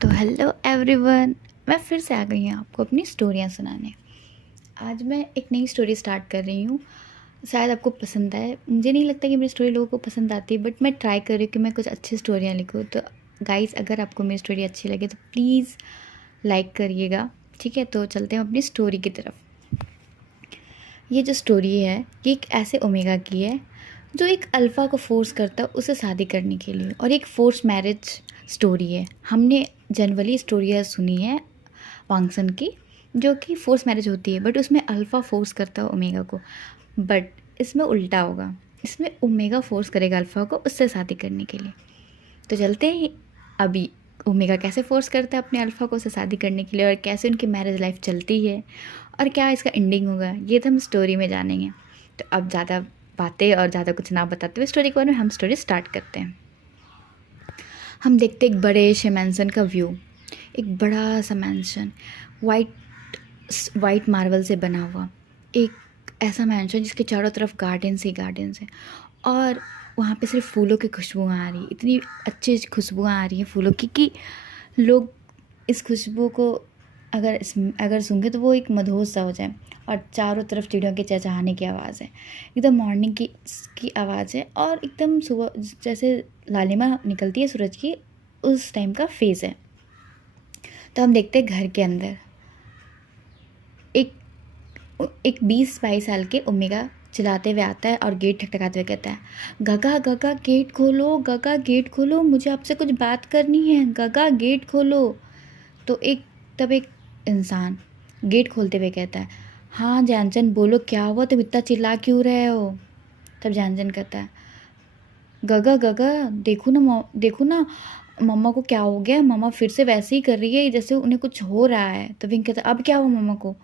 तो hello everyone, मैं फिर से आ गई हूँ आपको अपनी स्टोरियाँ सुनाने। आज मैं एक नई स्टोरी स्टार्ट कर रही हूँ। शायद आपको पसंद आए। मुझे नहीं लगता कि मेरी स्टोरी लोगों को पसंद आती है, बट मैं ट्राई कर रही हूँ कि मैं कुछ अच्छी स्टोरियाँ लिखूँ। तो गाइस, अगर आपको मेरी स्टोरी अच्छी लगे तो प्लीज़ लाइक करिएगा। ठीक है, तो चलते हैं अपनी स्टोरी की तरफ। ये जो स्टोरी है ये एक ऐसे ओमेगा की है जो एक अल्फ़ा को फोर्स करता है उसे शादी करने के लिए, और एक फोर्स मैरिज स्टोरी है। हमने जनरली स्टोरियाँ सुनी है वांगसन की, जो कि फोर्स मैरिज होती है, बट उसमें अल्फ़ा फोर्स करता है ओमेगा को। बट इसमें उल्टा होगा, इसमें ओमेगा फोर्स करेगा अल्फ़ा को उससे शादी करने के लिए। तो चलते हैं अभी ओमेगा कैसे फोर्स करता है अपने अल्फ़ा को उससे शादी करने के लिए, और कैसे उनकी मैरिज लाइफ चलती है, और क्या इसका एंडिंग होगा, ये तो हम स्टोरी में जानेंगे। तो अब ज़्यादा बातें और ज़्यादा कुछ ना बताते हुए स्टोरी के बारे में हम स्टोरी स्टार्ट करते हैं। हम देखते एक बड़े से मैंसन का व्यू। एक बड़ा सा मैंसन, वाइट मार्बल से बना हुआ, एक ऐसा मैंशन जिसके चारों तरफ गार्डन्स ही गार्डन्स हैं, और वहाँ पे सिर्फ फूलों की खुशबुआँ आ रही, इतनी अच्छी खुशबुआँ आ रही हैं फूलों की कि लोग इस खुशबू को अगर सूंघे तो वो एक मदहोश सा हो जाए। और चारों तरफ चिड़ियों के चहचहाने की आवाज़ है, एकदम मॉर्निंग की आवाज़ है, और एकदम सुबह जैसे लालिमा निकलती है सूरज की, उस टाइम का फेज़ है। तो हम देखते हैं घर के अंदर एक 20-22 साल के ओमेगा चिल्लाते हुए आता है और गेट ठकठकाते हुए कहता है, गगा गगा गेट खोलो, गगा गेट खोलो, मुझे आपसे कुछ बात करनी है, गगा गेट खोलो। तो तब एक इंसान गेट खोलते हुए कहता है, हाँ जानचन बोलो, क्या हुआ, तुम इतना चिल्ला क्यों रहे हो। तब जानचन कहता है, गगा गगा देखो ना मम्मा को क्या हो गया, मम्मा फिर से वैसे ही कर रही है जैसे उन्हें कुछ हो रहा है। तो विंग कहता है, अब क्या हुआ मम्मा को।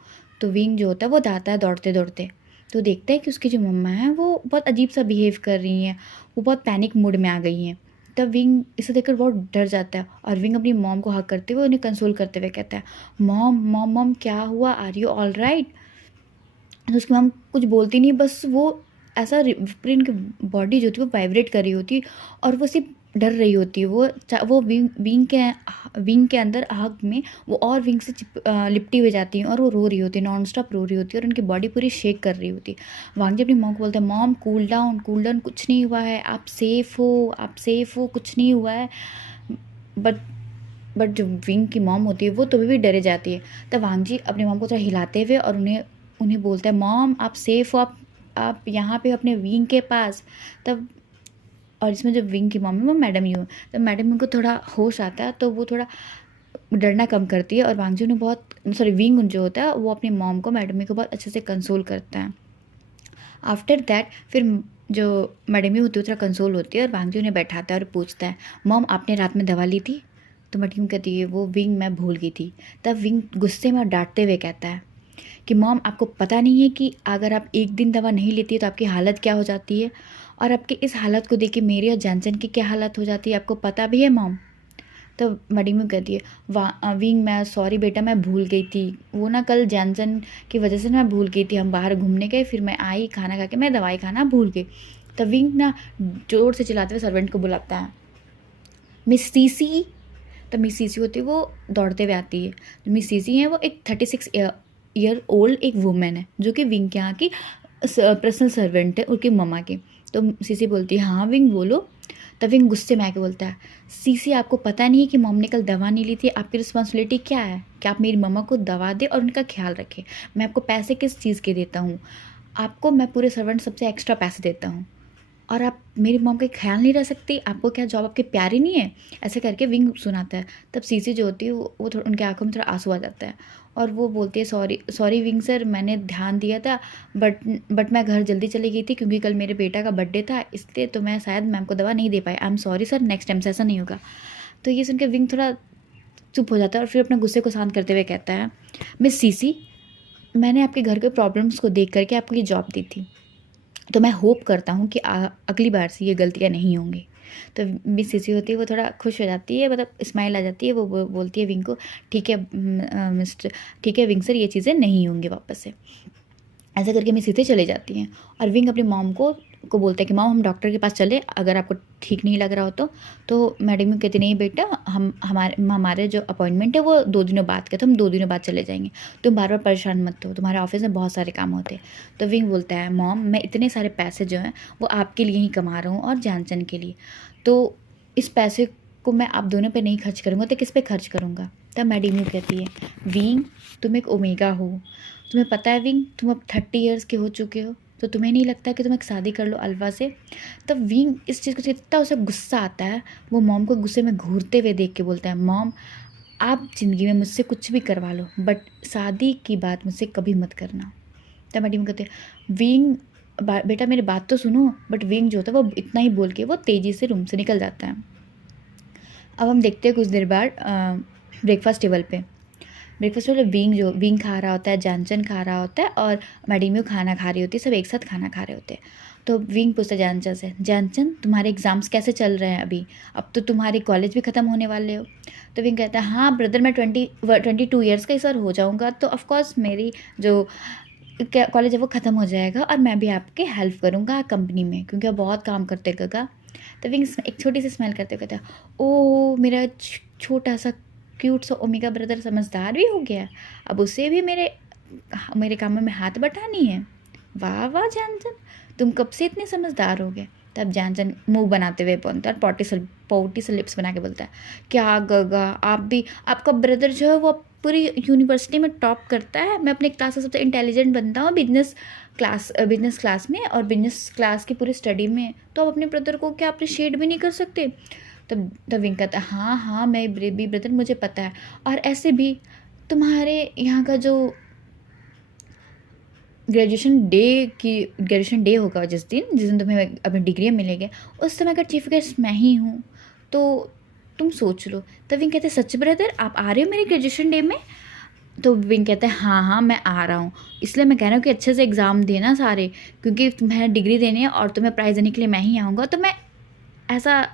तो विंग जो होता है वो जाता है दौड़ते दौड़ते, तो देखता है कि उसकी जो मम्मा है वो बहुत अजीब सा बिहेव कर रही हैं, वो बहुत पैनिक मूड में आ गई हैं। तब विंग इसे देखकर बहुत डर जाता है, और विंग अपनी मॉम को हक करते हुए उन्हें कंसोल करते हुए कहता है, मॉम मॉम मॉम क्या हुआ, आर यू ऑल राइट। तो उसकी मॉम कुछ बोलती नहीं, बस वो ऐसा पूरी उनकी बॉडी जो होती है वो वाइब्रेट कर रही होती, और वो सिर्फ डर रही होती है। वो विंग के अंदर आग में वो और विंग से लिपटी हुई जाती हैं, और वो रो रही होती है, नॉन स्टॉप रो रही होती है, और उनकी बॉडी पूरी शेक कर रही होती है। वांग जी अपनी मॉम को बोलते हैं, मॉम कूल डाउन, कुछ नहीं हुआ है, आप सेफ़ हो, कुछ नहीं हुआ है। बट जो विंग की मॉम होती है वो तो भी डरे जाती है। तब वांग जी अपनी मॉम को थोड़ा हिलाते हुए और उन्हें बोलता है, मॉम आप सेफ़ हो, आप यहाँ पे अपने विंग के पास। तब और इसमें जो विंग की मॉम है वो मैडम ही हो। तब मैडम को थोड़ा होश आता है, तो वो थोड़ा डरना कम करती है, और वांग जी उन्हें विंग जो होता है वो अपनी मॉम को, मैडम को बहुत अच्छे से कंसोल करता है। आफ्टर दैट फिर जो मैडमी होती है थोड़ा कंसोल होती है, और वांग जी उन्हें बैठाता है और पूछता है, मॉम आपने रात में दवा ली थी। तो मैडम कहती है, वो विंग मैं भूल गई थी। तब विंग गुस्से में और डांटते हुए कहता है कि मॉम आपको पता नहीं है कि अगर आप एक दिन दवा नहीं लेती तो आपकी हालत क्या हो जाती है, और आपके इस हालत को देख के मेरी और जैनसन की क्या हालत हो जाती है, आपको पता भी है मॉम। तो मडिंग कहती है, विंग मैं सॉरी बेटा, मैं भूल गई थी, वो ना कल जैनसन की वजह से मैं भूल गई थी, हम बाहर घूमने गए, फिर मैं आई खाना खा के मैं दवाई खाना भूल गई। तो विंग ना जोर से चिल्लाते हुए सर्वेंट को बुलाता है, मिस सीसी। तो मिस सीसी होती है वो दौड़ते हुए आती है। मिस सीसी है वो एक 36 ईयर ओल्ड एक वुमेन है, जो कि विंग के यहाँ की पर्सनल सर्वेंट है उनकी मम्मा की। तो सीसी बोलती है, हाँ विंग बोलो। तब विंग गुस्से में आके बोलता है, सीसी आपको पता नहीं है कि मॉम ने कल दवा नहीं ली थी, आपकी रिस्पॉन्सिबिलिटी क्या है कि आप मेरी मम्मा को दवा दें और उनका ख्याल रखें। मैं आपको पैसे किस चीज़ के देता हूँ, आपको मैं पूरे सर्वेंट सबसे एक्स्ट्रा पैसे देता हूँ, और आप मेरी मॉम का ख्याल नहीं रख सकती, आपको क्या जॉब आपके प्यारी नहीं है। ऐसे करके विंग सुनाता है। तब सीसी जो होती है वो थोड़ा उनके आंखों में थोड़ा आंसू आ जाता है, और वो बोलती है, सॉरी विंग सर, मैंने ध्यान दिया था, बट मैं घर जल्दी चली गई थी क्योंकि कल मेरे बेटा का बर्थडे था, इसलिए तो मैं शायद मैम को दवा नहीं दे पाई, I'm sorry sir, next time से ऐसा नहीं होगा। तो ये सुन के विंग थोड़ा चुप हो जाता है, और फिर अपने गुस्से को शांत करते हुए कहता है, मिस सीसी, मैंने आपके घर के प्रॉब्लम्स को देख करके आपको ये जॉब दी थी, तो मैं होप करता हूँ कि अगली बार से ये गलतियाँ नहीं होंगी। तो मिस सीसी होती है वो थोड़ा खुश हो जाती है, मतलब स्माइल आ जाती है, वो बोलती है विंग को, ठीक है ठीक है विंग सर, ये चीज़ें नहीं होंगी वापस से। ऐसा करके मिस सीसी चले जाती हैं, और विंग अपनी मॉम को को बोलता है कि मॉम हम डॉक्टर के पास चले, अगर आपको ठीक नहीं लग रहा हो तो मैडम यू कहती नहीं बेटा, हमारे जो अपॉइंटमेंट है वो 2 दिनों बाद का, तो हम 2 दिनों बाद चले जाएंगे, तुम बार बार परेशान मत हो, तुम्हारे ऑफिस में बहुत सारे काम होते हैं। तो विंग बोलता है मॉम मैं इतने सारे पैसे जो हैं वो आपके लिए ही कमा रहा हूँ और जानचन के लिए, तो इस पैसे को मैं आप दोनों पे नहीं खर्च करूँगा तो किस पे खर्च करूँगा। तब मैडम यू कहती है विंग तुम एक ओमेगा हो, तुम्हें पता है विंग तुम अब 30 ईयर्स के हो चुके हो, तो तुम्हें नहीं लगता कि तुम एक शादी कर लो अल्फा से। तब विंग इस चीज़ को इतना उसे गुस्सा आता है, वो मॉम को गुस्से में घूरते हुए देख के बोलता है मॉम आप ज़िंदगी में मुझसे कुछ भी करवा लो बट शादी की बात मुझसे कभी मत करना। तब मैडम कहते हैं विंग बेटा मेरी बात तो सुनो, बट विंग जो होता है वो इतना ही बोल के वो तेज़ी से रूम से निकल जाता है। अब हम देखते हैं कुछ देर बाद ब्रेकफास्ट टेबल पे विंग खा रहा होता है, जानचन खा रहा होता है और मैडम यू खाना खा रही होती है, सब एक साथ खाना खा रहे होते हैं। तो विंग पूछता है जानचन से, जानचन तुम्हारे एग्ज़ाम्स कैसे चल रहे हैं अभी, अब तो तुम्हारी कॉलेज भी ख़त्म होने वाले हो। तो विंग कहता है हाँ ब्रदर मैं 22 ईयर्स का इस बार हो जाऊँगा, तो ऑफकोर्स मेरी जो कॉलेज है वो ख़त्म हो जाएगा और मैं भी आपके हेल्प करूँगा कंपनी में, क्योंकि आप बहुत काम करते गगा। तो विंग एक छोटी सी स्मेल करते हुए कहता है ओ मेरा छोटा सा क्यूट सा ओमेगा ब्रदर समझदार भी हो गया, अब उसे भी मेरे कामों में हाथ बटानी है। वाह वाह जानचन तुम कब से इतने समझदार हो गए। तब जानचन मुंह बनाते हुए बोलता है, पोटी से लिप्स बना के बोलता है क्या गगा आप भी, आपका ब्रदर जो है वो पूरी यूनिवर्सिटी में टॉप करता है, मैं अपने क्लास का सबसे इंटेलिजेंट बनता हूँ बिजनेस क्लास में और बिजनेस क्लास की पूरी स्टडी में, तो आप अपने ब्रदर को क्या अप्रिशिएट भी नहीं कर सकते। तब विंग कहता है हाँ हाँ मैं भी ब्रदर मुझे पता है, और ऐसे भी तुम्हारे यहाँ का जो ग्रेजुएशन डे होगा जिस दिन तुम्हें अपनी डिग्री मिलेगी उस समय का चीफ गेस्ट मैं ही हूँ, तो तुम सोच लो। तब विंग कहते हैं सच ब्रदर आप आ रहे हो मेरे ग्रेजुएशन डे में। तो विंग कहता है हाँ हाँ मैं आ रहा हूँ, इसलिए मैं कह रहा हूँ कि अच्छे से एग्ज़ाम देना सारे, क्योंकि तुम्हें डिग्री देनी है और तुम्हें प्राइज़ देने के लिए मैं ही आऊँगा, तो मैं ऐसा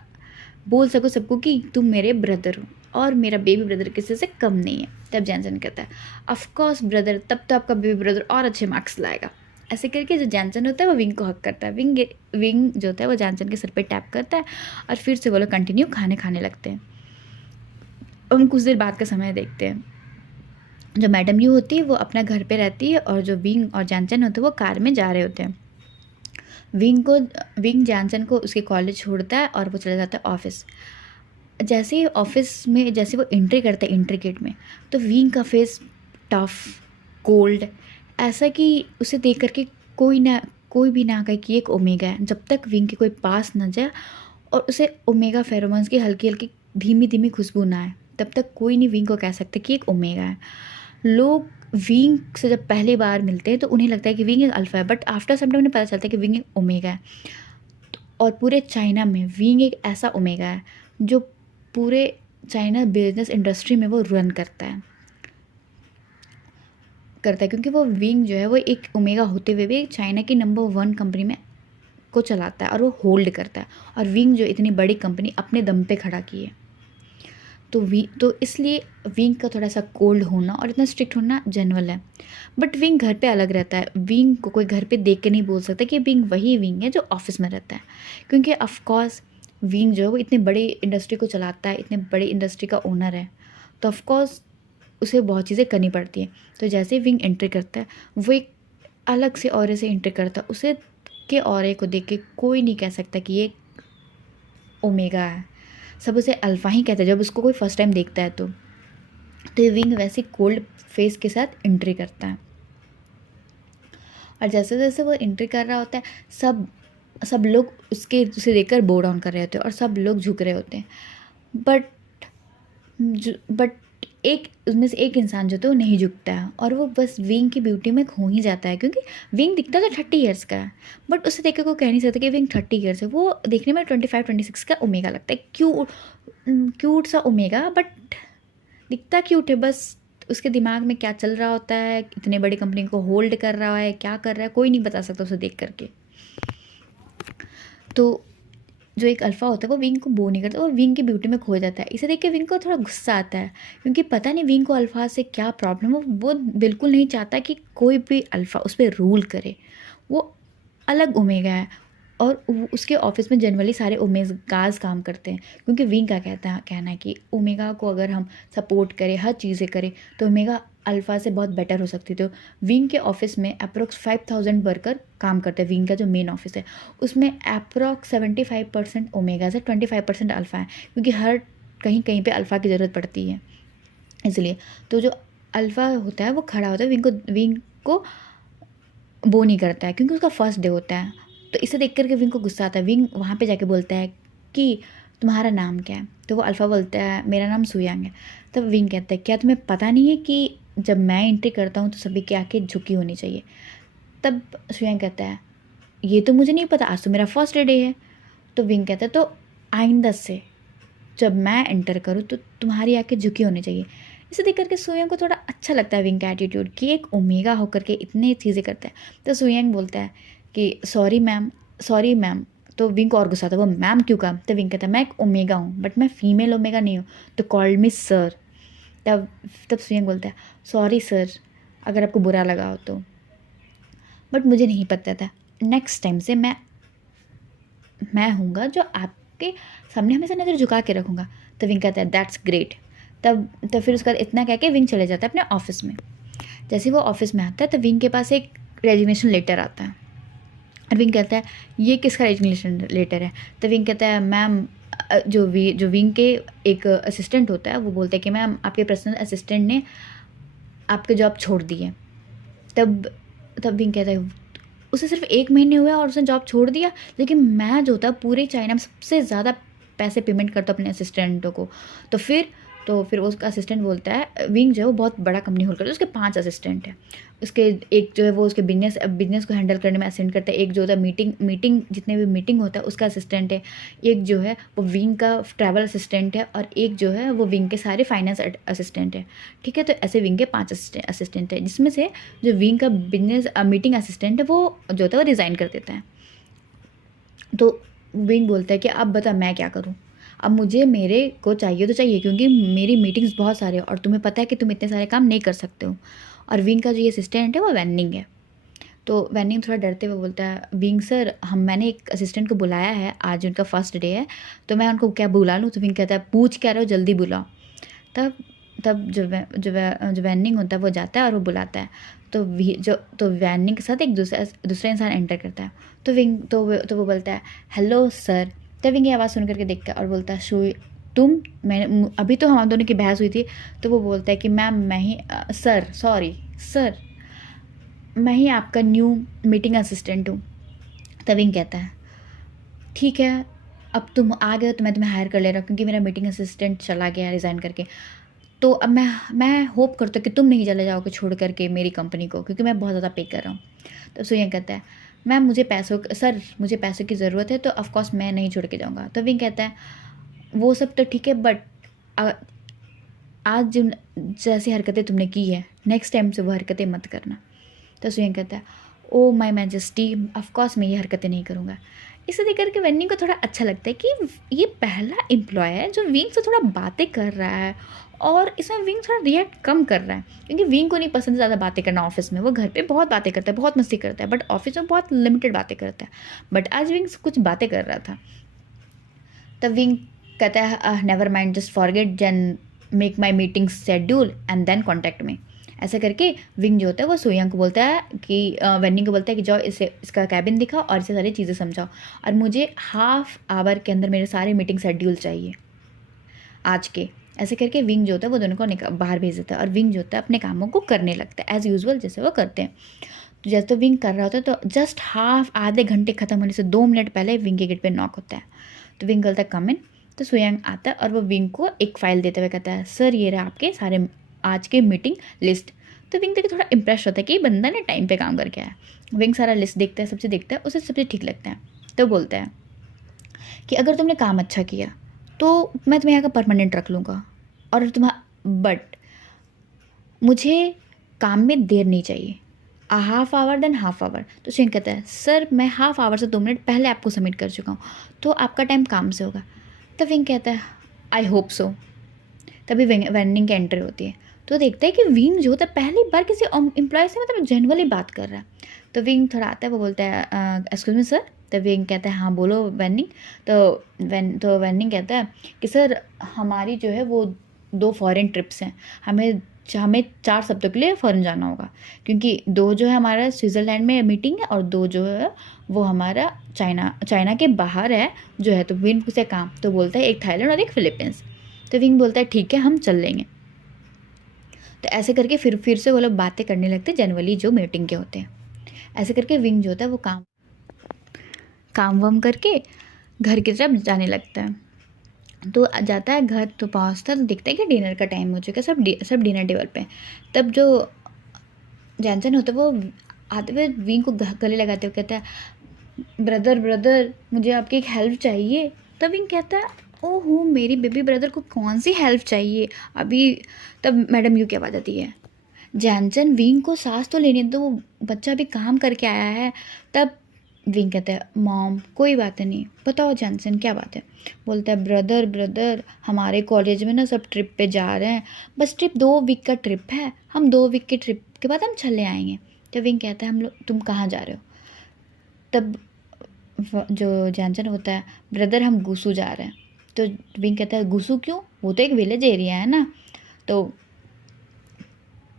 बोल सको सबको कि तुम मेरे ब्रदर हो और मेरा बेबी ब्रदर किसी से कम नहीं है। तब जैनसन कहता है ऑफकोर्स ब्रदर तब तो आपका बेबी ब्रदर और अच्छे मार्क्स लाएगा। ऐसे करके जो जैनसन होता है वो विंग को हक करता है, विंग जो होता है वो जैनसन के सर पे टैप करता है और फिर से वो लोग कंटिन्यू खाने लगते हैं। हम कुछ देर बाद का समय देखते हैं, जो मैडम यू होती है वो अपना घर पे रहती है और जो विंग और जैनसन होते हैं वो कार में जा रहे होते हैं। विंग जैनसन को उसके कॉलेज छोड़ता है और वो चला जाता है ऑफिस। जैसे ही ऑफिस में जैसे वो एंट्री करता है एंट्री गेट में, तो विंग का फेस टफ कोल्ड, ऐसा कि उसे देख करके कोई भी ना कहे कि एक ओमेगा है, जब तक विंग के कोई पास ना जाए और उसे ओमेगा फेरोमोन्स की हल्की हल्की धीमी धीमी खुशबू ना आए, तब तक कोई नहीं विंग को कह सकता कि एक ओमेगा है। लोग विंग से जब पहली बार मिलते हैं तो उन्हें लगता है कि विंग एक अल्फ़ा है, बट आफ्टर सम टाइम उन्हें पता चलता है कि विंग एक ओमेगा है। और पूरे चाइना में विंग एक ऐसा ओमेगा है जो पूरे चाइना बिजनेस इंडस्ट्री में वो रन करता है, क्योंकि वो विंग जो है वो एक ओमेगा होते हुए भी चाइना की नंबर 1 कंपनी में को चलाता है और वो होल्ड करता है, और विंग जो इतनी बड़ी कंपनी अपने दम पे खड़ा की है। तो इसलिए विंग का थोड़ा सा कोल्ड होना और इतना स्ट्रिक्ट होना जनरल है, बट विंग घर पे अलग रहता है। विंग को कोई घर पे देख के नहीं बोल सकता कि विंग वही विंग है जो ऑफिस में रहता है, क्योंकि ऑफकोर्स विंग जो है वो इतनी बड़ी इंडस्ट्री को चलाता है, इतने बड़ी इंडस्ट्री का ओनर है, तो ऑफकोर्स उसे बहुत चीज़ें करनी पड़ती है। तो जैसे विंग एंट्री करता है वो एक अलग से ऑरे से एंट्री करता है, उसे के ऑरे को देख के कोई नहीं कह सकता कि ये ओमेगा है, सब उसे अल्फ़ा ही कहते हैं जब उसको कोई फर्स्ट टाइम देखता है। तो ये विंग वैसे कोल्ड फेस के साथ एंट्री करता है, और जैसे जैसे वो एंट्री कर रहा होता है सब लोग उसे देखकर बो डाउन कर रहे होते हैं और सब लोग झुक रहे होते हैं, बट एक उसमें से एक इंसान जो था वो नहीं झुकता है और वो बस विंग की ब्यूटी में खो ही जाता है, क्योंकि विंग दिखता तो 30 ईयर्स का है, बट उसे देख के कोई कह नहीं सकता कि विंग 30 ईयर्स है। वो देखने में 25-26 का ओमेगा लगता है, क्यूट सा ओमेगा, बट दिखता क्यूट है। बस उसके दिमाग में क्या चल रहा होता है, इतने बड़ी कंपनी को होल्ड कर रहा है, क्या कर रहा है, कोई नहीं बता सकता उसे देख करके। तो जो एक अल्फ़ा होता है वो विंग को बो नहीं करता, वो विंग की ब्यूटी में खो जाता है। इसे देख के विंग को थोड़ा गुस्सा आता है, क्योंकि पता नहीं विंग को अल्फ़ा से क्या प्रॉब्लम है। वो बिल्कुल नहीं चाहता कि कोई भी अल्फ़ा उस पर रूल करे, वो अलग ओमेगा है और उसके ऑफिस में जनरली सारे ओमेगाज काम करते हैं, क्योंकि विंग का कहना है कि ओमेगा को अगर हम सपोर्ट करें, हर चीज़ें करें, तो ओमेगा अल्फ़ा से बहुत बेटर हो सकती है। तो विंग के ऑफिस में अप्रोक्स 5000 वर्कर काम करते हैं। विंग का जो मेन ऑफिस है उसमें अप्रोक्स 75% ओमेगा से 25% अल्फ़ा है, क्योंकि हर कहीं कहीं पे अल्फ़ा की ज़रूरत पड़ती है इसलिए। तो जो अल्फ़ा होता है वो खड़ा होता है, विंग को वो नहीं करता है, क्योंकि उसका फर्स्ट डे होता है। तो इसे देख करके विंग को गुस्सा आता है। विंग वहाँ पे जाके बोलता है कि तुम्हारा नाम क्या है? तो वो अल्फ़ा बोलता है मेरा नाम सुयांग है। तब विंग कहता है क्या तुम्हें पता नहीं है कि जब मैं एंट्री करता हूँ तो सभी के आके झुकी होनी चाहिए? तब सुयांग कहता है ये तो मुझे नहीं पता, आज तो मेरा फर्स्ट डे है। तो विंग कहता है तो आइंदा से जब मैं एंटर करूँ तो तुम्हारी आके झुकी होनी चाहिए। इसे देख करके सुयांग को थोड़ा अच्छा लगता है विंग का एटीट्यूड, कि एक ओमेगा होकर के इतनी चीज़ें करता है। तो सुयांग बोलता है कि सॉरी मैम। तो विंग को और गुस्सा आता है, वो मैम क्यों कहा? तो विंग कहता है मैं एक ओमेगा हूँ, बट मैं फीमेल ओमेगा नहीं हूँ, तो कॉल मी सर। तब तब सुयांग बोलता है सॉरी सर अगर आपको बुरा लगा हो तो, बट मुझे नहीं पता था, नेक्स्ट टाइम से मैं हूँगा जो आपके सामने हमेशा नज़र झुका के रखूँगा। तो विंग कहता है दैट्स ग्रेट। तब फिर उसका इतना कह के विंग चले जाता है अपने ऑफिस में। जैसे वो ऑफिस में आता है तो विंग के पास एक रेजिग्नेशन लेटर आता है, और विंग कहता है ये किसका रेजिग्नेशन लेटर है? तो विंग कहता है मैम, जो विंग के एक असिस्टेंट होता है वो बोलता है कि मैम आपके पर्सनल असिस्टेंट ने आपके जॉब छोड़ दी है। तब विंग कहता है उसे सिर्फ 1 महीने हुए और उसने जॉब छोड़ दिया, लेकिन मैं जो था पूरे चाइना में सबसे ज़्यादा पैसे पेमेंट करता हूँ अपने असिस्टेंटों को। तो फिर उसका असिस्टेंट बोलता है विंग जो है वो बहुत बड़ा कंपनी होल्ड करता है, उसके 5 असिस्टेंट हैं। उसके एक जो है वो उसके बिजनेस को हैंडल करने में असिस्टेंट करता है, एक जो होता है मीटिंग जितने भी मीटिंग होता है उसका असिस्टेंट है, एक जो है वो विंग का ट्रैवल असिस्टेंट है, और एक जो है वो विंग के सारे फाइनेंस असिस्टेंट है। ठीक है, तो ऐसे विंग के 5 असिस्टेंट है, जिसमें से जो विंग का बिजनेस मीटिंग असिस्टेंट है वो जो होता है वो रिज़ाइन कर देता है। तो विंग बोलता है कि अब बता मैं क्या करूँ, अब मुझे मेरे को चाहिए तो चाहिए, क्योंकि मेरी मीटिंग्स बहुत सारे हैं और तुम्हें पता है कि तुम इतने सारे काम नहीं कर सकते हो। और विंग का जो ये असिस्टेंट है वो वैनिंग है। तो वैनिंग थोड़ा डरते हुए बोलता है विंग सर मैंने एक असिस्टेंट को बुलाया है, आज उनका फर्स्ट डे है, तो मैं उनको क्या बुला लूँ? तो विंग कहता है पूछ क्या रहे हो, जल्दी बुलाओ। तब तब जो वैनिंग होता है वो जाता है और वो बुलाता है। तो वैनिंग के साथ एक दूसरा इंसान एंटर करता है। तो वो बोलता है हेलो सर। तब विंग की आवाज़ सुन करके देखता है और बोलता है मैंने अभी तो हम दोनों की बहस हुई थी। तो वो बोलता है कि मैम मैं ही सर मैं ही आपका न्यू मीटिंग असिस्टेंट हूँ। तब विंग कहता है ठीक है, अब तुम आ गए तो मैं तुम्हें हायर कर ले रहा हूँ, क्योंकि मेरा मीटिंग असिस्टेंट चला गया रिज़ाइन करके। तो अब मैं होप करता हूँ कि तुम नहीं चले जाओगे छोड़ करके मेरी कंपनी को, क्योंकि मैं बहुत ज़्यादा पे कर रहा हूँ। तो सुयांग कहता है मैम मुझे पैसों की ज़रूरत है, तो ऑफकोर्स मैं नहीं छोड़ के जाऊँगा। तो विंग कहता है वो सब तो ठीक है, बट आज जिन जैसी हरकतें तुमने की है नेक्स्ट टाइम से वो हरकतें मत करना। तो सुयांग कहता है ओ माय मैजेस्टी, ऑफकोर्स मैं ये हरकतें नहीं करूँगा। इसे देख करके वेन्निंग को थोड़ा अच्छा लगता है कि ये पहला एम्प्लॉय है जो विंग से थोड़ा बातें कर रहा है, और इसमें विंग थोड़ा रिएक्ट कम कर रहा है, क्योंकि विंग को नहीं पसंद ज़्यादा बातें करना ऑफिस में। वो घर पे बहुत बातें करता है, बहुत मस्ती करता है, बट ऑफिस में बहुत लिमिटेड बातें करता है। बट आज विंग कुछ बातें कर रहा था। तब विंग कहता है never mind, just forget John make my meeting schedule and then contact me. ऐसा करके विंग जो होता है वो सुयांग को बोलता है कि वेन्निंग को बोलता है कि जाओ इसका कैबिन दिखाओ और इसे सारी चीज़ें समझाओ, और मुझे हाफ आवर के अंदर मेरे सारे मीटिंग शेड्यूल चाहिए आज के। ऐसे करके विंग जो होता है वो दोनों को बाहर भेज देता है, और विंग जो होता है अपने कामों को करने लगता है एज़ यूजुअल जैसे वो करते हैं। तो जैसे तो विंग कर रहा होता है, तो जस्ट आधे घंटे ख़त्म होने से 2 मिनट पहले विंग के गेट पे नॉक होता है। तो विंग बोलता है कम इन। तो सुयांग आता है और वो विंग को एक फ़ाइल देते हुए कहता है सर ये रहा आपके सारे आज के मीटिंग लिस्ट। तो विंग देख थोड़ा इंप्रेस होता है कि बंदा ने टाइम पे काम करके आया। विंग सारा लिस्ट देखता है, सबसे देखता है, उसे सबसे ठीक लगता है। तो बोलता है कि अगर तुमने काम अच्छा किया तो मैं तुम्हें यहाँ का परमानेंट रख लूँगा, और बट मुझे काम में देर नहीं चाहिए, half hour than half hour. तो सुयांग कहता है सर मैं हाफ आवर से 2 मिनट पहले आपको सबमिट कर चुका हूँ, तो आपका टाइम काम से होगा। तो विंग कहता है आई होप सो। तभी वेनिंग की एंट्री होती है, तो देखता है कि विंग जो होता है पहली बार किसी एम्प्लॉय से मतलब जेनुअली बात कर रहा है। तो विंग थोड़ा आता है, वो बोलता है एक्सक्यूज मी सर, तो विंग कहता है हाँ बोलो वेनिंग। तो वेनिंग कहता है कि सर हमारी जो है वो 2 फॉरेन ट्रिप्स हैं, हमें 4 हफ्तों के लिए फ़ॉरेन जाना होगा, क्योंकि 2 जो है हमारा स्विट्ज़रलैंड में मीटिंग है और 2 जो है वो हमारा चाइना के बाहर है जो है। तो विंग से काम तो बोलता है एक थाईलैंड और एक फ़िलीपींस। तो विंग बोलता है ठीक है हम चल लेंगे। तो ऐसे करके फिर से वो लोग बातें करने लगते जनरली जो मीटिंग के होते हैं। ऐसे करके विंग जो होता है वो काम वाम करके घर की तरफ जाने लगता है। तो जाता है घर, तो पहुँचता तो दिखता है कि डिनर का टाइम हो चुका है, सब डिनर टेबल पे। तब जो जैनसन होता है वो आते हुए विंग को गले लगाते हुए कहता है ब्रदर मुझे आपकी एक हेल्प चाहिए। तब विंग कहता है ओहो मेरी बेबी ब्रदर को कौन सी हेल्प चाहिए अभी। तब मैडम यू की आवाज़ आती है जैनसन विंग को सांस तो लेने दो, वो बच्चा भी काम करके आया है। तब विंग कहता है मॉम कोई बात नहीं, बताओ जैनसन क्या बात है। बोलता है ब्रदर हमारे कॉलेज में ना सब ट्रिप पे जा रहे हैं, बस ट्रिप 2 वीक का ट्रिप है, हम 2 वीक के ट्रिप के बाद हम चले आएंगे। तो विंग कहता है हम लोग तुम कहाँ जा रहे हो। तब जो जैनसन होता है ब्रदर हम गुसू जा रहे हैं। तो विंग कहता है गुसू क्यों, वो तो एक विलेज एरिया है ना। तो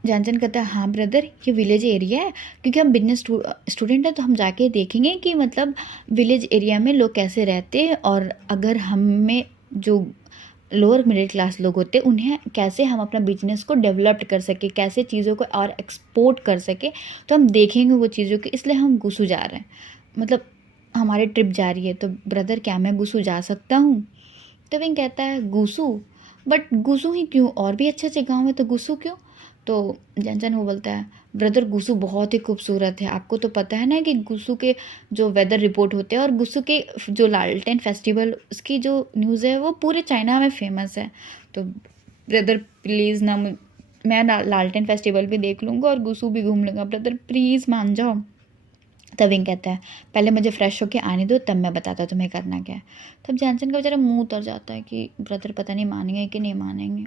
जैनसन कहता है हाँ ब्रदर ये विलेज एरिया है, क्योंकि हम बिजनेस स्टूडेंट हैं तो हम जाके देखेंगे कि मतलब विलेज एरिया में लोग कैसे रहते हैं, और अगर हमें जो लोअर मिडिल क्लास लोग होते हैं उन्हें कैसे हम अपना बिजनेस को डेवलप कर सके, कैसे चीज़ों को और एक्सपोर्ट कर सके, तो हम देखेंगे वो चीज़ों की, इसलिए हम गुसू जा रहे हैं, मतलब हमारी ट्रिप जा रही है। तो ब्रदर क्या मैं गुसू जा सकता हूँ। तो विंग कहता है गुसू, बट गुसू ही क्यों, और भी अच्छे अच्छे गाँव है तो गुसू क्यों। तो जैनसन वो बोलता है ब्रदर गुसू बहुत ही खूबसूरत है, आपको तो पता है ना कि गुसू के जो वेदर रिपोर्ट होते हैं और गुसू के जो लालटेन फेस्टिवल उसकी जो न्यूज़ है वो पूरे चाइना में फेमस है। तो ब्रदर प्लीज़ ना मैं लालटेन फेस्टिवल भी देख लूँगा और गुसू भी घूम लूँगा, ब्रदर प्लीज़ मान जाओ। तब विंग कहता है पहले मुझे फ्रेश होके आने दो तब मैं बताता तुम्हें करना क्या है। तब जैनसन का बेचारा मुंह उतर जाता है कि ब्रदर पता नहीं मानेंगे कि नहीं मानेंगे।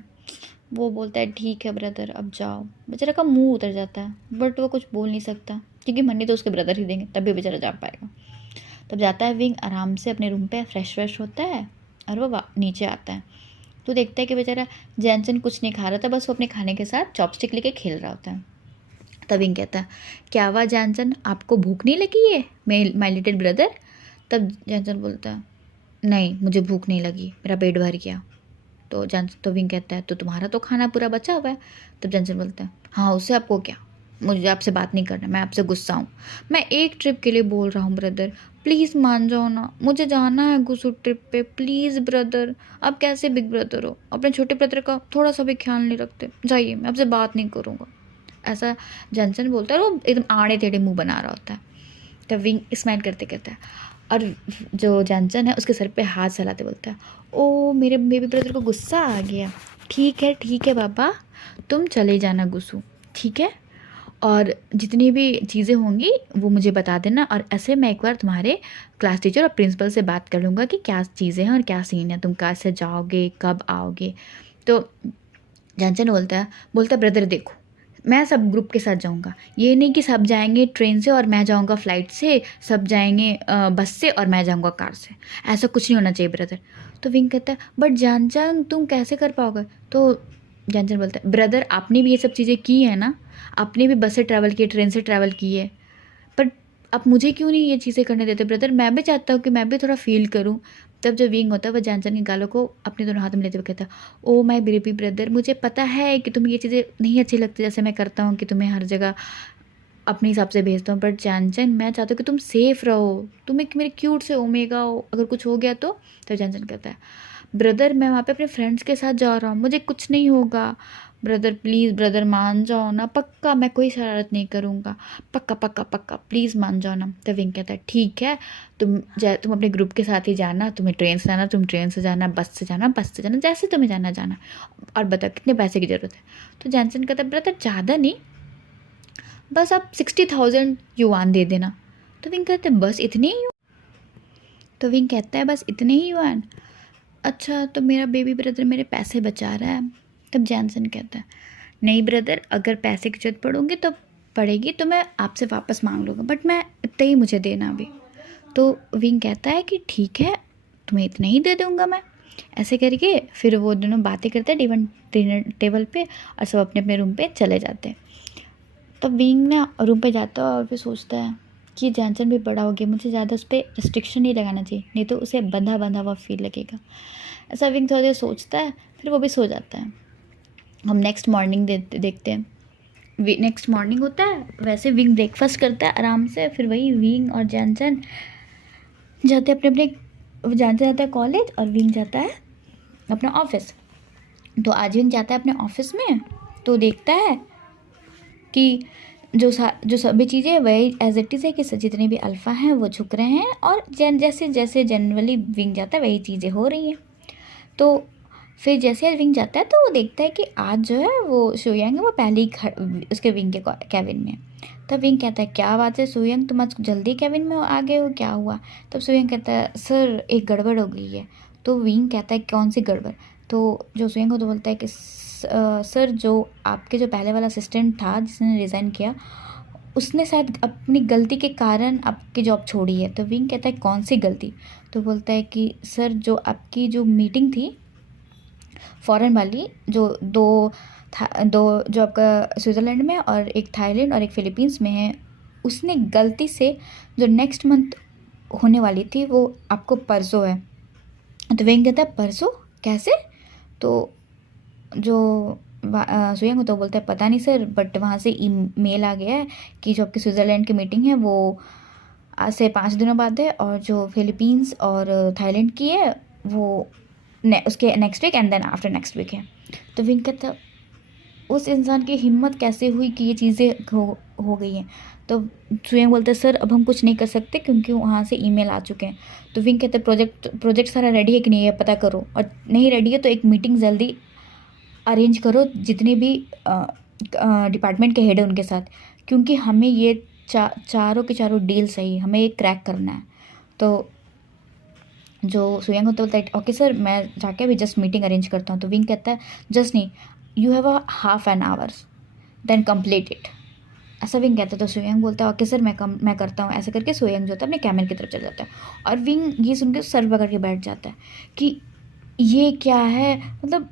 वो बोलता है ठीक है ब्रदर अब जाओ। बेचारा का मुंह उतर जाता है, बट वो कुछ बोल नहीं सकता क्योंकि मनी तो उसके ब्रदर ही देंगे, तब भी बेचारा जा पाएगा। तब जाता है विंग आराम से अपने रूम पे फ्रेश होता है और वो नीचे आता है। तो देखता है कि बेचारा जैनसन कुछ नहीं खा रहा था, बस वो अपने खाने के साथ चॉपस्टिक लेके खेल रहा होता है। तब विंग कहता है क्या हुआ जैनसन आपको भूख नहीं लगी है माय लिटिल ब्रदर। तब जैनसन बोलता है नहीं मुझे भूख नहीं लगी, मेरा पेट भर गया। तो विंग कहता है तो तुम्हारा तो खाना पूरा बचा हुआ है। तब जैनसन बोलता है हाँ उससे आपको क्या, मुझे आपसे बात नहीं करना, मैं आपसे गुस्सा हूँ, मैं एक ट्रिप के लिए बोल रहा हूँ ब्रदर, प्लीज़ मान जाओ ना, मुझे जाना है गुस्सू ट्रिप पे, प्लीज़ ब्रदर। आप कैसे बिग ब्रदर हो, अपने छोटे ब्रदर का थोड़ा सा भी ख्याल नहीं रखते, जाइए मैं आपसे बात नहीं करूँगा। ऐसा जैनसन बोलता है और वो एकदम आड़े टेढ़े मुँह बना रहा होता है। तब विंग स्माइल करते कहता है और जो जैनसन है उसके सर पे हाथ चलाते बोलता है ओ मेरे बेबी ब्रदर को गुस्सा आ गया, ठीक है बाबा तुम चले जाना गुस्सू, ठीक है, और जितनी भी चीज़ें होंगी वो मुझे बता देना, और ऐसे मैं एक बार तुम्हारे क्लास टीचर और प्रिंसिपल से बात कर लूँगा कि क्या चीज़ें हैं और क्या सीन है, तुम कैसे जाओगे कब आओगे। तो जैनसन बोलता ब्रदर देखो मैं सब ग्रुप के साथ जाऊंगा, ये नहीं कि सब जाएंगे ट्रेन से और मैं जाऊंगा फ्लाइट से, सब जाएंगे बस से और मैं जाऊंगा कार से, ऐसा कुछ नहीं होना चाहिए ब्रदर। तो विंग कहता है बट जानचन तुम कैसे कर पाओगे। तो जानचन बोलता है ब्रदर आपने भी ये सब चीज़ें की है ना, आपने भी बस से ट्रैवल किए ट्रेन से ट्रैवल की है, बट आप मुझे क्यों नहीं ये चीज़ें करने देते ब्रदर, मैं भी चाहता हूँ कि मैं भी थोड़ा फील करूँ। तब जब विंग होता है वह जानचन की गालों को अपने दोनों हाथ में लेते हुए कहता है ओ माय बेबी ब्रदर मुझे पता है कि तुम्हें ये चीज़ें नहीं अच्छी लगती जैसे मैं करता हूँ कि तुम्हें हर जगह अपने हिसाब से भेजता हूँ, बट जानचन मैं चाहता हूँ कि तुम सेफ़ रहो, तुम एक मेरे क्यूट से ओमेगा हो, अगर कुछ हो गया तो। तब जानचन कहता है ब्रदर मैं वहाँ पे अपने फ्रेंड्स के साथ जा रहा हूँ, मुझे कुछ नहीं होगा ब्रदर, प्लीज़ ब्रदर मान जाओ ना, पक्का मैं कोई शरारत नहीं करूँगा, पक्का पक्का पक्का प्लीज़ मान जाओ ना। तो विंग कहता है ठीक है तुम अपने ग्रुप के साथ ही जाना, तुम्हें ट्रेन से जाना तुम ट्रेन से जाना, बस से जाना जैसे तुम्हें जाना, और बताओ कितने पैसे की ज़रूरत है। तो जैनसन कहता है ब्रदर ज़्यादा नहीं, बस आप 60,000 युआन दे देना। तो विंग कहते हैं बस इतने ही। तो विंग कहता है बस इतने ही युआन, अच्छा तो मेरा बेबी ब्रदर मेरे पैसे बचा रहा है। तब जैनसन कहता है नहीं ब्रदर अगर पैसे की जरूरत पड़ेगी तो मैं आपसे वापस मांग लूँगा, बट मैं इतना ही मुझे देना अभी। तो विंग कहता है कि ठीक है, तुम्हें इतना ही दे दूँगा मैं। ऐसे करके फिर वो दोनों बातें करते हैं डिनर टेबल पे, और सब अपने अपने रूम पे चले जाते हैं। तब विंग ना रूम पे जाता है और फिर सोचता है कि जैनचन भी बड़ा हो गया, मुझे ज़्यादा उस पर रिस्ट्रिक्शन नहीं लगाना चाहिए, नहीं तो उसे बंधा बंधा हुआ फील लगेगा। ऐसा विंग थोड़ा देर सोचता है, फिर वो भी सो जाता है। हम नेक्स्ट मॉर्निंग देखते हैं। नेक्स्ट मॉर्निंग होता है, वैसे विंग ब्रेकफास्ट करता है आराम से, फिर वही विंग और जैनचन जाते हैं अपने जैनचन जाता है कॉलेज और विंग जाता है अपना ऑफिस। तो आज विंग जाता है अपने ऑफिस में, तो देखता है कि जो सभी चीज़ें वही एज इट इज़ है, कि जितने भी अल्फ़ा हैं वो झुक रहे हैं, और जैसे जैसे जनरली विंग जाता है वही चीज़ें हो रही हैं। तो फिर जैसे विंग जाता है तो वो देखता है कि आज जो है वो सोयांग है वो पहले ही उसके विंग के कैबिन में। तब विंग कहता है क्या बात है सोयांग, तुम आज जल्दी कैबिन में आ गए हो, क्या हुआ? तब सोयांग कहता है सर एक गड़बड़ हो गई है। तो विंग कहता है कौन सी गड़बड़? तो जो सोयांग हो तो बोलता है कि सर जो आपके जो पहले वाला असिस्टेंट था जिसने रिज़ाइन किया, उसने शायद अपनी गलती के कारण आपकी जॉब छोड़ी है। तो विंग कहता है कौन सी गलती? तो बोलता है कि सर जो आपकी जो मीटिंग थी फॉरेन वाली, जो दो जो आपका स्विट्ज़रलैंड में और एक थाईलैंड और एक फिलीपींस में है, उसने गलती से जो नेक्स्ट मंथ होने वाली थी वो आपको परसों है। तो विंग कहता है परसों कैसे? तो जो सुयंग तो बोलता है पता नहीं सर, बट वहाँ से ईमेल आ गया है कि जो आपकी स्विट्ज़रलैंड की मीटिंग है वो आज से 5 दिनों बाद है, और जो फिलीपींस और थाईलैंड की है वो उसके next week and then after next week है। तो विंग कहता उस इंसान की हिम्मत कैसे हुई कि ये चीज़ें हो गई हैं? तो सुयंग बोलते हैं सर अब हम कुछ नहीं कर सकते क्योंकि वहाँ से ईमेल आ चुके हैं। तो विंग कहते प्रोजेक्ट सारा रेडी है कि नहीं है पता करो, और नहीं रेडी है तो एक मीटिंग जल्दी अरेंज करो जितने भी डिपार्टमेंट के हेड है उनके साथ, क्योंकि हमें ये चारों के चारों डील सही, हमें ये क्रैक करना है। तो जो सुयंग होता है ओके सर मैं जाके अभी जस्ट मीटिंग अरेंज करता हूँ। तो विंग कहता है जस्ट नहीं, you have a half an hours then complete it, ऐसा विंग कहता है। तो सुयंग बोलता है ओके सर मैं करता हूँ। ऐसे करके सुयंग जो होता है अपने कैमरे की तरफ चल जाता है, और विंग ये सुन के सर पकड़ के बैठ जाता है कि ये क्या है, मतलब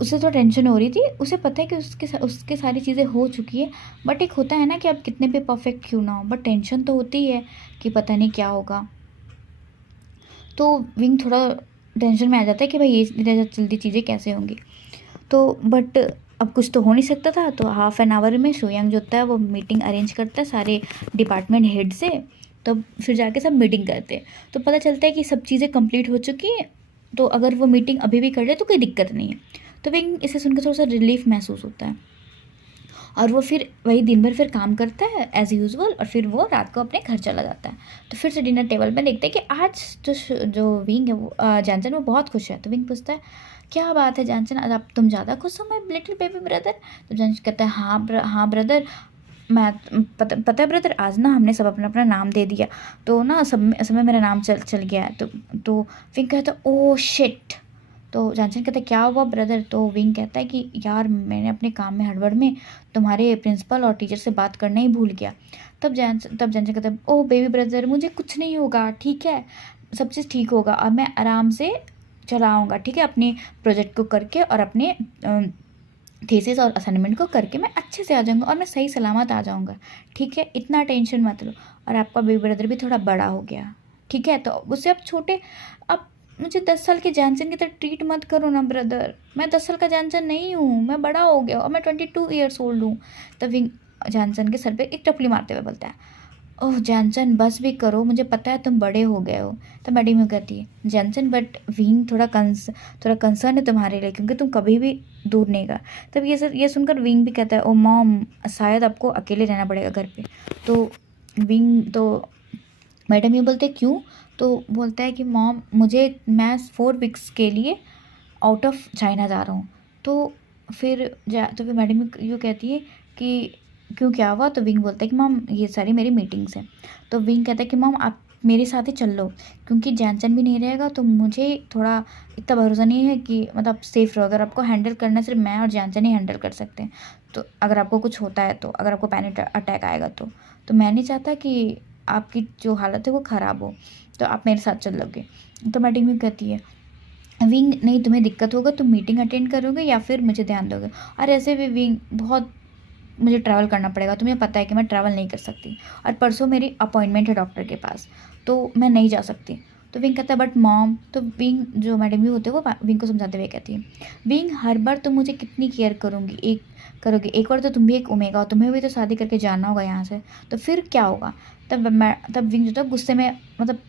उसे तो टेंशन हो रही थी, उसे पता है कि उसके सारी चीज़ें हो चुकी है, बट एक होता है ना कि आप कितने भी परफेक्ट क्यों ना हो, बट टेंशन तो होती है कि पता नहीं क्या होगा। तो विंग थोड़ा टेंशन में आ जाता है कि भाई ये इतनी जल्दी चीज़ें कैसे होंगी। तो बट अब कुछ तो हो नहीं सकता था। तो हाफ एन आवर में सोयांग जो होता है वो मीटिंग अरेंज करता है सारे डिपार्टमेंट हेड से, तब फिर जाके सब मीटिंग करते हैं। तो पता चलता है कि सब चीज़ें कंप्लीट हो चुकी हैं, तो अगर वो मीटिंग अभी भी कर ले तो कोई दिक्कत नहीं है। तो विंग इसे सुनकर थोड़ा सा रिलीफ महसूस होता है, और वो फिर वही दिन भर फिर काम करता है एज़ यूजुअल, और फिर वो रात को अपने घर चला जाता है। तो फिर से डिनर टेबल में देखते हैं कि आज जो विंग है वो जैनचन वो बहुत खुश है। तो विंग पूछता है क्या बात है जैनचन, आज आप तुम ज़्यादा खुश हो माय लिटिल बेबी ब्रदर? तो जैनचन कहता है हाँ ब्रदर, मैं पता है ब्रदर, आज ना हमने सब अपना अपना नाम दे दिया, तो ना सब में मेरा नाम चल गया है। तो विंग कहता है ओह शिट। तो जॉनसन कहता है क्या हुआ ब्रदर? तो विंग कहता है कि यार मैंने अपने काम में हड़बड़ में तुम्हारे प्रिंसिपल और टीचर से बात करना ही भूल गया। तब जॉनसन कहता है ओह बेबी ब्रदर मुझे कुछ नहीं होगा, ठीक है, सब चीज़ ठीक होगा, और मैं आराम से चला आऊँगा, ठीक है, अपने प्रोजेक्ट को करके और अपने थीसिस और असाइनमेंट को करके मैं अच्छे से आ जाऊँगा और मैं सही सलामत आ जाऊँगा, ठीक है, इतना टेंशन मत लो। और आपका बेबी ब्रदर भी थोड़ा बड़ा हो गया, ठीक है, तो उससे आप छोटे, अब मुझे 10 साल के जॉनसन की तरह ट्रीट मत करो ना ब्रदर, मैं 10 साल का जॉनसन नहीं हूँ, मैं बड़ा हो गया और मैं 22 ईयर्स ओल्ड हूँ। तब विंग जॉनसन के सर पे एक टपली मारते हुए बोलता है ओह जॉनसन बस भी करो, मुझे पता है तुम बड़े हो गए हो। तो मैडम यूँ कहती है जॉनसन बट विंग थोड़ा कंसर्न है तुम्हारे लिए क्योंकि तुम कभी भी दूर नहीं गए। तब ये सुनकर विंग भी कहता है ओ मॉम शायद आपको अकेले रहना पड़ेगा घर पे। तो विंग तो मैडम ये बोलते क्यों? तो बोलता है कि मॉम मैं 4 वीक्स के लिए आउट ऑफ चाइना जा रहा हूँ। तो फिर मैडम यूँ कहती है कि क्यों क्या हुआ? तो विंग बोलता है कि मॉम ये सारी मेरी मीटिंग्स हैं। तो विंग कहता है कि मॉम आप मेरे साथ ही चल लो क्योंकि जॉनसन भी नहीं रहेगा, तो मुझे थोड़ा इतना भरोसा नहीं है कि मतलब सेफ़ रहो। अगर आपको हैंडल करना सिर्फ मैं और जॉनसन ही हैंडल कर सकते हैं, तो अगर आपको कुछ होता है तो, अगर आपको पैनिक अटैक आएगा तो मैं नहीं चाहता कि आपकी जो हालत है वो ख़राब हो, तो आप मेरे साथ चल लोगे। तो मैडम यूँ कहती है, विंग नहीं तुम्हें दिक्कत होगा, तुम मीटिंग अटेंड करोगे या फिर मुझे ध्यान दोगे। और ऐसे भी विंग बहुत मुझे ट्रैवल करना पड़ेगा, तुम्हें पता है कि मैं ट्रैवल नहीं कर सकती, और परसों मेरी अपॉइंटमेंट है डॉक्टर के पास, तो मैं नहीं जा सकती। तो विंग कहता है बट मॉम, तो विंग जो मैडम भी होते हैं वो विंग को समझाते हुए कहती है, विंग हर बार तुम मुझे कितनी केयर करोगे, एक बार तो तुम भी एक ओमेगा हो, तुम्हें भी तो शादी करके जाना होगा यहाँ से, तो फिर क्या होगा। तब विंग जो था गुस्से में मतलब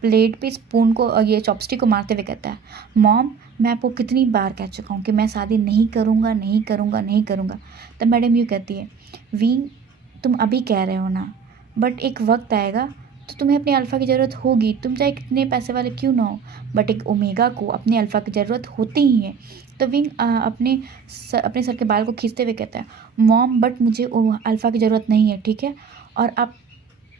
प्लेट पे स्पून को ये चॉपस्टिक को मारते हुए कहता है, मॉम मैं आपको कितनी बार कह चुका हूँ कि मैं शादी नहीं करूँगा, नहीं करूँगा, नहीं करूँगा। तब मैडम यूँ कहती है, विंग तुम अभी कह रहे हो ना, बट एक वक्त आएगा तो तुम्हें अपने अल्फ़ा की ज़रूरत होगी, तुम चाहे कितने पैसे वाले क्यों ना हो, बट एक ओमेगा को अपने अल्फ़ा की ज़रूरत होती ही है। तो विंग अपने सर के बाल को खींचते हुए कहता है, मॉम बट मुझे अल्फ़ा की ज़रूरत नहीं है, ठीक है, और आप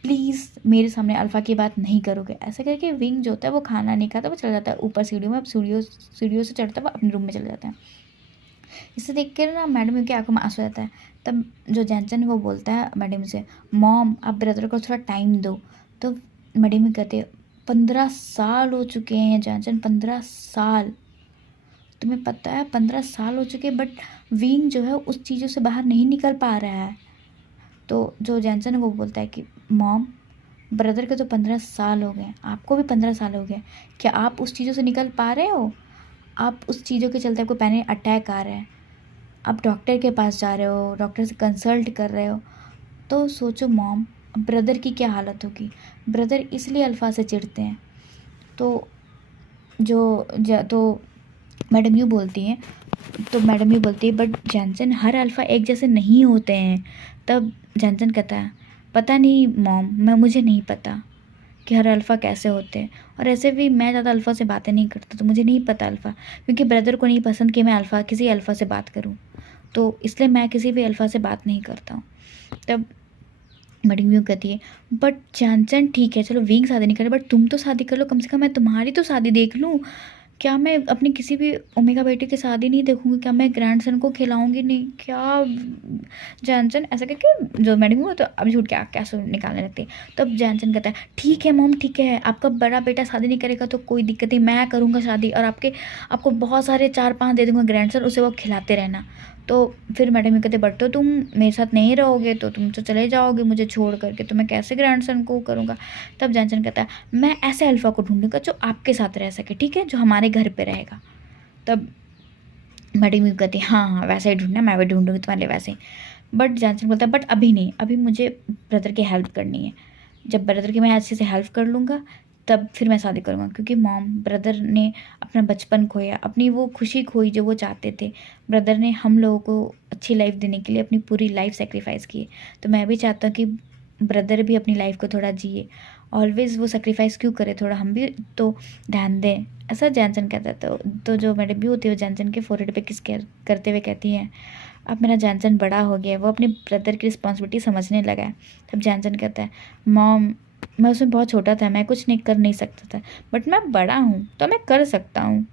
प्लीज़ मेरे सामने अल्फ़ा की बात नहीं करोगे। ऐसा करके विंग जो होता है वो खाना नहीं खाता, वो चला जाता है ऊपर सीढ़ियों में। अब सीढ़ियों से चढ़ता है, वो अपने रूम में चला जाता है। इसे देख कर ना मैडम की आंखों में आंसू आता है। तब जो जैनचन है वो बोलता है मैडम से, मॉम आप ब्रदर को थोड़ा टाइम दो। तो मैडम कहते हैं 15 साल हो चुके हैं जैनचन, 15 साल, तुम्हें पता है 15 साल हो चुके, बट विंग जो है उस चीज़ों से बाहर नहीं निकल पा रहा है। तो जो जैनसन है वो बोलता है कि मॉम ब्रदर के तो 15 साल हो गए, आपको भी 15 साल हो गए, क्या आप उस चीज़ों से निकल पा रहे हो। आप उस चीज़ों के चलते आपको पैनिक अटैक आ रहा है, आप डॉक्टर के पास जा रहे हो, डॉक्टर से कंसल्ट कर रहे हो। तो सोचो मॉम ब्रदर की क्या हालत होगी। ब्रदर इसलिए अल्फा से चिढ़ते हैं। तो तो मैडम यूँ बोलती हैं, बट जैनसन हर अल्फ़ा एक जैसे नहीं होते हैं। तब जैनसन कहता है, पता नहीं मॉम, मुझे नहीं पता कि हर अल्फ़ा कैसे होते हैं, और ऐसे भी मैं ज़्यादा अल्फ़ा से बातें नहीं करता, तो मुझे नहीं पता अल्फ़ा, क्योंकि ब्रदर को नहीं पसंद कि मैं किसी अल्फ़ा से बात करूँ, तो इसलिए मैं किसी भी अल्फ़ा से बात नहीं करता हूँ। तब मैडम यूँ कहती है, बट जैनसन ठीक है चलो विंग शादी नहीं करे, बट तुम तो शादी कर लो, कम से कम मैं तुम्हारी तो शादी देख लूँ। क्या मैं अपनी किसी भी ओमेगा बेटे की शादी नहीं देखूंगी, क्या मैं ग्रैंडसन को खिलाऊंगी नहीं, क्या जैनसन ऐसा करके जो मैडम वो तो अब झूठ क्या क्या निकालने लगती। तब जैनसन कहता है, ठीक है मॉम ठीक है, आपका बड़ा बेटा शादी नहीं करेगा तो कोई दिक्कत नहीं, मैं करूँगा शादी, और आपको बहुत सारे 4-5 दे दूँगा ग्रैंडसन, उसे वो खिलाते रहना। तो फिर मैडम ये कहते, बट तो तुम मेरे साथ नहीं रहोगे, तो तुम तो चले जाओगे मुझे छोड़ करके, तो मैं कैसे ग्रैंडसन को करूँगा। तब जैनसन कहता है, मैं ऐसे अल्फ़ा को ढूंढूंगा जो आपके साथ रह सके, ठीक है, जो हमारे घर पे रहेगा। तब मैडम ये कहती, हाँ हाँ वैसे ही ढूंढना, मैं भी ढूंढूंगी तुम्हारे लिए वैसे ही। बट जैनसन बोलता है, बट अभी नहीं, अभी मुझे ब्रदर की हेल्प करनी है, जब ब्रदर की मैं अच्छे से हेल्प कर लूँगा तब फिर मैं शादी करूँगा, क्योंकि मॉम ब्रदर ने अपना बचपन खोया, अपनी वो खुशी खोई जो वो चाहते थे। ब्रदर ने हम लोगों को अच्छी लाइफ देने के लिए अपनी पूरी लाइफ सेक्रीफाइस की, तो मैं भी चाहता हूँ कि ब्रदर भी अपनी लाइफ को थोड़ा जिए, ऑलवेज़ वो सेक्रीफाइस क्यों करे, थोड़ा हम भी तो ध्यान दें, ऐसा जैनसन कहता है। तो जो मैडम भी होती है वो जैनसन के फोरहेड पे किस करते हुए कहती हैं, अब मेरा जैनसन बड़ा हो गया है, वो अपने ब्रदर की रिस्पॉन्सिबिलिटी समझने लगा है। तब जैनसन कहता है, मॉम मैं उसमें बहुत छोटा था, मैं कुछ नहीं कर नहीं सकता था, बट मैं बड़ा हूँ तो मैं कर सकता हूँ।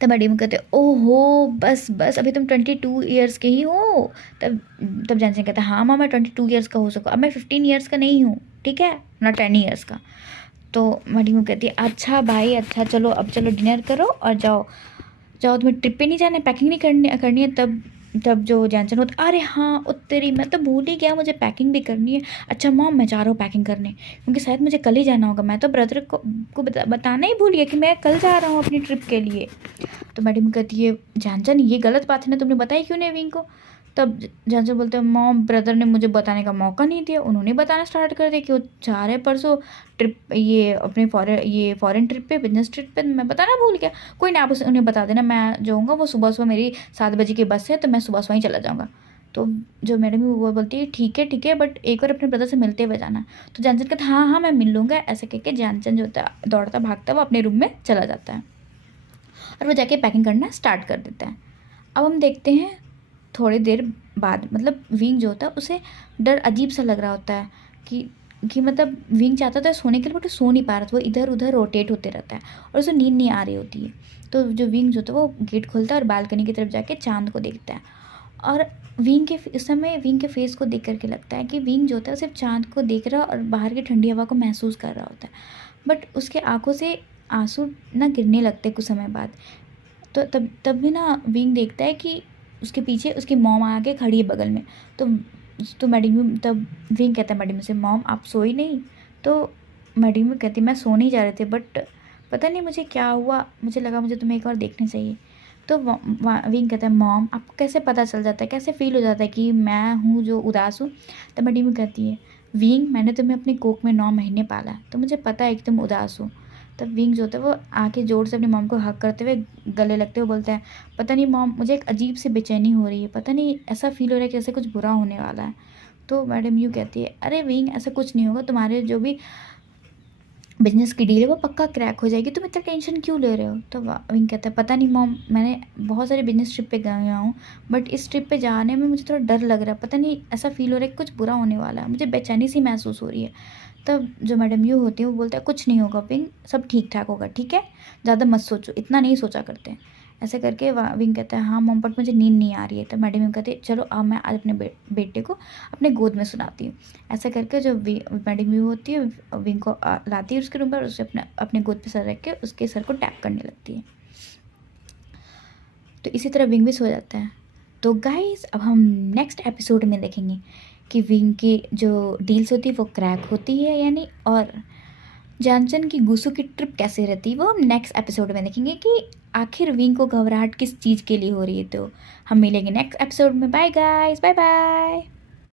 तब मैडम कहते, ओहो बस बस अभी तुम 22 ईयर्स के ही हो। तब जैनसन कहता है, हाँ माँ मैं 22 ईयर्स का हो सकूँ, अब मैं 15 ईयर्स का नहीं हूँ, ठीक है ना 10 ईयर्स का। तो मैडम कहती है, अच्छा भाई अच्छा, चलो अब चलो डिनर करो और जाओ जाओ, तुम्हें ट्रिप पे नहीं जाना है, पैकिंग नहीं करनी है। तब जो जैनसन होता, अरे हाँ उत्तरी मैं तो भूल ही गया, मुझे पैकिंग भी करनी है। अच्छा मॉम मैं जा रहा हूँ पैकिंग करने, क्योंकि शायद मुझे कल ही जाना होगा, मैं तो ब्रदर को बताना ही भूल गया कि मैं कल जा रहा हूँ अपनी ट्रिप के लिए। तो मैडम कहती है, जैनसन ये गलत बात है ना, तुमने बताई क्यों नहीं विंग को। तब जैनसन बोलते हैं, मॉम ब्रदर ने मुझे बताने का मौका नहीं दिया, उन्होंने बताना स्टार्ट कर दिया कि वो जा रहे परसों ट्रिप, ये अपने फॉरेन ट्रिप पे, बिजनेस ट्रिप पे, मैं बताना भूल गया। कोई ना आप उन्हें बता देना, मैं जाऊँगा, वो सुबह सुबह मेरी 7 बजे की बस है, तो मैं सुबह सुबह ही चला जाऊँगा। तो जो मैडम है वो बोलती है, ठीक है बट एक बार अपने ब्रदर से मिलते हुए जाना। तो जैनसन कहता है, हाँ हाँ मैं मिल लूँगा, ऐसे कह के जैनसन जो होता है दौड़ता भागता वो अपने रूम में चला जाता है, और वो जाके पैकिंग करना स्टार्ट कर देता है। अब हम देखते हैं थोड़ी देर बाद, मतलब विंग जो होता है उसे डर अजीब सा लग रहा होता है कि मतलब विंग चाहता था सोने के लिए, बट वो सो नहीं पा रहा था, वो इधर उधर रोटेट होते रहता है और उसे नींद नहीं आ रही होती है। तो जो विंग जो होता है वो गेट खोलता है और बालकनी की तरफ जाके चांद को देखता है, और विंग के उस समय विंग के फेस को देख करके लगता है कि विंग जो होता है सिर्फ चाँद को देख रहा और बाहर की ठंडी हवा को महसूस कर रहा होता है, बट उसके आँखों से आंसू ना गिरने लगते कुछ समय बाद। तो तब तब भी ना विंग देखता है कि उसके पीछे उसकी मॉम आके खड़ी है बगल में। तो मैडम तब विंग कहता है मैडम से, मॉम आप सोई नहीं? तो मैडम कहती मैं सो नहीं जा रहे थे, बट पता नहीं मुझे क्या हुआ, मुझे लगा मुझे तुम्हें एक बार देखना चाहिए। तो विंग कहता है मॉम आपको कैसे पता चल जाता है, कैसे फील हो जाता है कि मैं हूँ जो उदास हूँ? तो मैडम कहती है विंग मैंने तुम्हें अपनी कोख में 9 महीने पाला है, तो मुझे पता है कि तुम उदास हो। तब विंग जो होता है वो आके जोर से अपनी मॉम को हग करते हुए गले लगते हुए बोलता है पता नहीं मॉम मुझे एक अजीब सी बेचैनी हो रही है, पता नहीं ऐसा फील हो रहा है कि जैसे कुछ बुरा होने वाला है। तो मैडम यूँ कहती है अरे विंग ऐसा कुछ नहीं होगा, तुम्हारे जो भी बिजनेस की डील है वो पक्का क्रैक हो जाएगी, तुम इतना टेंशन क्यों ले रहे हो? तो विंग कहता है पता नहीं मॉम मैंने बहुत सारे बिजनेस ट्रिप पे गया हूँ, बट इस ट्रिप पे जाने में मुझे थोड़ा डर लग रहा है, पता नहीं ऐसा फील हो रहा है कि कुछ बुरा होने वाला है, मुझे बेचैनी सी महसूस हो रही है। तब जो मैडम यू होती है वो बोलता है कुछ नहीं होगा विंग, सब ठीक ठाक होगा, ठीक है, ज़्यादा मत सोचो, इतना नहीं सोचा करते हैं। ऐसे करके विंग कहता है हाँ मॉम बट मुझे नींद नहीं आ रही है। तब मैडम यू कहती है चलो अब मैं आज अपने बेटे को अपने गोद में सुनाती हूँ। ऐसा करके जो मैडम यू होती है विंग को लाती है उसके रूम पर, उसे अपने गोद पे सर रख के उसके सर को टैप करने लगती है। तो इसी तरह विंग भी सो जाता है। तो गाइस अब हम नेक्स्ट एपिसोड में देखेंगे कि विंग की जो डील्स होती है वो क्रैक होती है या नहीं, और जानचन की गुस्सू की ट्रिप कैसे रहती है वो हम नेक्स्ट एपिसोड में देखेंगे कि आखिर विंग को घबराहट किस चीज़ के लिए हो रही है। तो हम मिलेंगे नेक्स्ट एपिसोड में। Bye guys, bye bye.